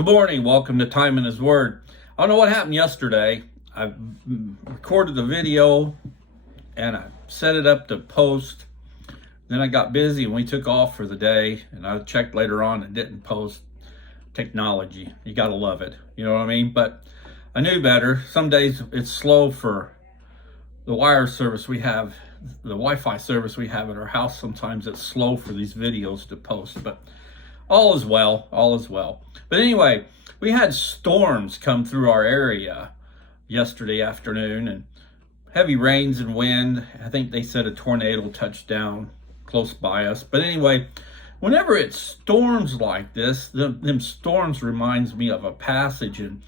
Good morning. Welcome to Time in His Word. I don't know what happened yesterday. I recorded the video and I set it up to post. Then I got busy and we took off for the day. And I checked later on and didn't post. Technology. You got to love it. You know what I mean? But I knew better. Some days it's slow for the wire service we have, the Wi-Fi service we have at our house. Sometimes it's slow for these videos to post. But all is well, all is well. But anyway, we had storms come through our area yesterday afternoon and heavy rains and wind. I think they said a tornado touched down close by us. But anyway, whenever it storms like this, them storms reminds me of a passage in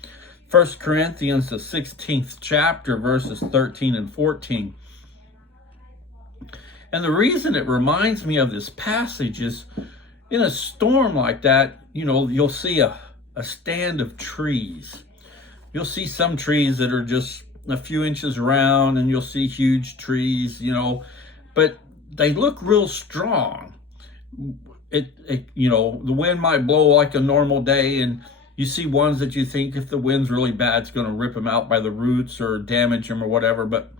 1 Corinthians, the 16th chapter, verses 13 and 14. And the reason it reminds me of this passage is in a storm like that, you know, you'll see a stand of trees. You'll see some trees that are just a few inches around, and you'll see huge trees, you know, but they look real strong. You know, the wind might blow like a normal day, and you see ones that you think if the wind's really bad, it's going to rip them out by the roots or damage them or whatever. But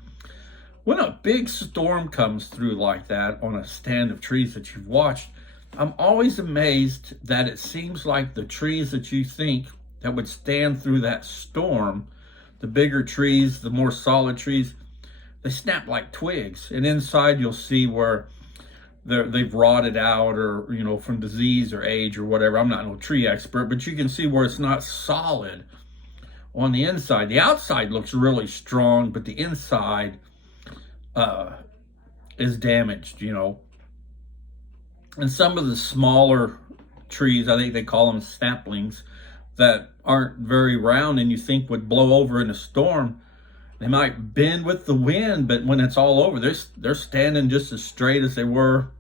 when a big storm comes through like that on a stand of trees that you've watched, I'm always amazed that it seems like the trees that you think that would stand through that storm, the bigger trees, the more solid trees, they snap like twigs. And inside you'll see where they've rotted out, or, you know, from disease or age or whatever. I'm not no tree expert, but you can see where it's not solid on the inside. The outside looks really strong, but the inside is damaged, you know. And some of the smaller trees, I think they call them saplings, that aren't very round and you think would blow over in a storm, they might bend with the wind, but when it's all over, they're standing just as straight as they were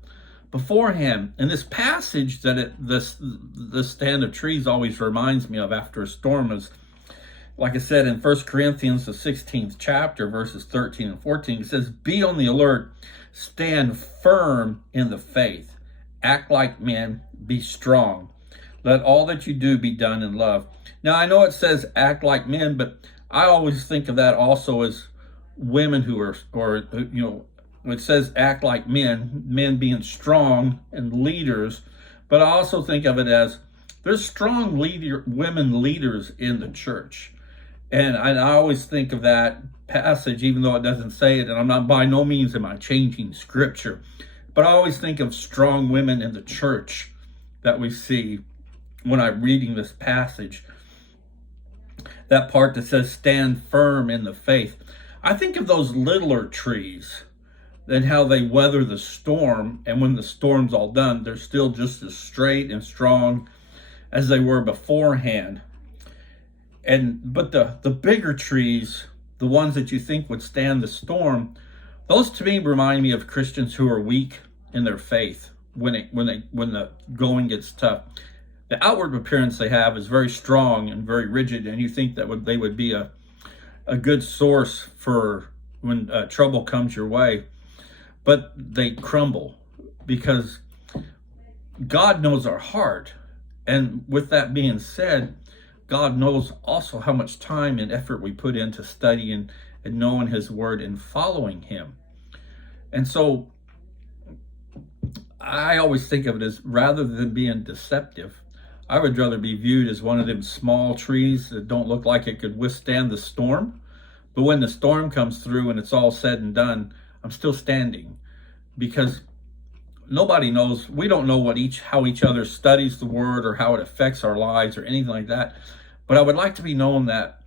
beforehand. And this passage that the stand of trees always reminds me of after a storm is, like I said, in 1 Corinthians, the 16th chapter, verses 13 and 14, it says, "Be on the alert, stand firm in the faith. Act like men, be strong. Let all that you do be done in love." Now, I know it says act like men, but I always think of that also as women who are, or, you know, it says act like men being strong and leaders, but I also think of it as there's strong women leaders in the church. And I always think of that passage, even though it doesn't say it, and I'm not, by no means am I changing scripture, but I always think of strong women in the church that we see when I'm reading this passage. That part that says stand firm in the faith. I think of those littler trees and how they weather the storm. And when the storm's all done, they're still just as straight and strong as they were beforehand. But the bigger trees, the ones that you think would stand the storm, those to me remind me of Christians who are weak in their faith when the going gets tough. The outward appearance they have is very strong and very rigid, and you think that they would be a good source for when trouble comes your way, but they crumble because God knows our heart. And with that being said, God knows also how much time and effort we put into studying and knowing His Word and following Him. And so I always think of it as, rather than being deceptive, I would rather be viewed as one of them small trees that don't look like it could withstand the storm. But when the storm comes through and it's all said and done, I'm still standing, because nobody knows. We don't know how each other studies the Word or how it affects our lives or anything like that. But I would like to be known that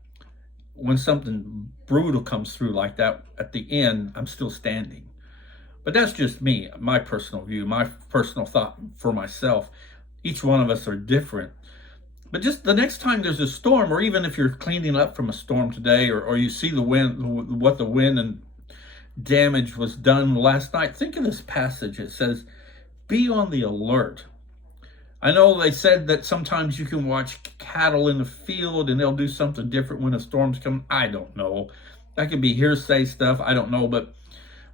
when something brutal comes through like that, at the end, I'm still standing. But that's just me, my personal view, my personal thought for myself. Each one of us are different. But just the next time there's a storm, or even if you're cleaning up from a storm today, or you see the wind, what the wind and damage was done last night, think of this passage. It says, be on the alert. I know they said that sometimes you can watch cattle in the field and they'll do something different when a storm's coming. I don't know. That could be hearsay stuff. I don't know. But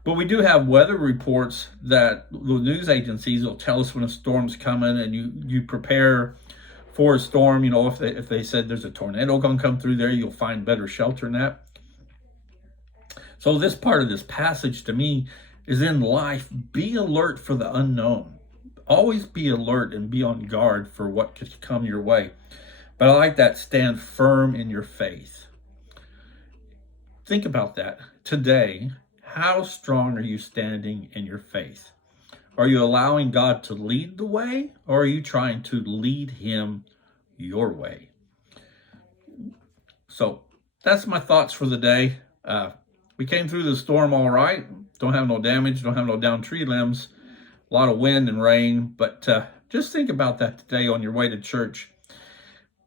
we do have weather reports that the news agencies will tell us when a storm's coming, and you prepare before a storm, if they said there's a tornado going to come through there, you'll find better shelter in that. So this part of this passage to me is in life, be alert for the unknown. Always be alert and be on guard for what could come your way. But I like that, stand firm in your faith. Think about that. Today, how strong are you standing in your faith? Are you allowing God to lead the way, or are you trying to lead him your way? So that's my thoughts for the day. We came through the storm all right. Don't have no damage, don't have no downed tree limbs. A lot of wind and rain, but just think about that today on your way to church.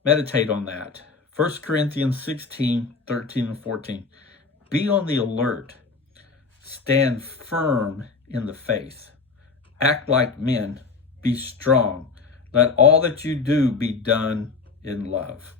Meditate on that. 1 Corinthians 16, 13, and 14. Be on the alert. Stand firm in the faith. Act like men. Be strong. Let all that you do be done in love.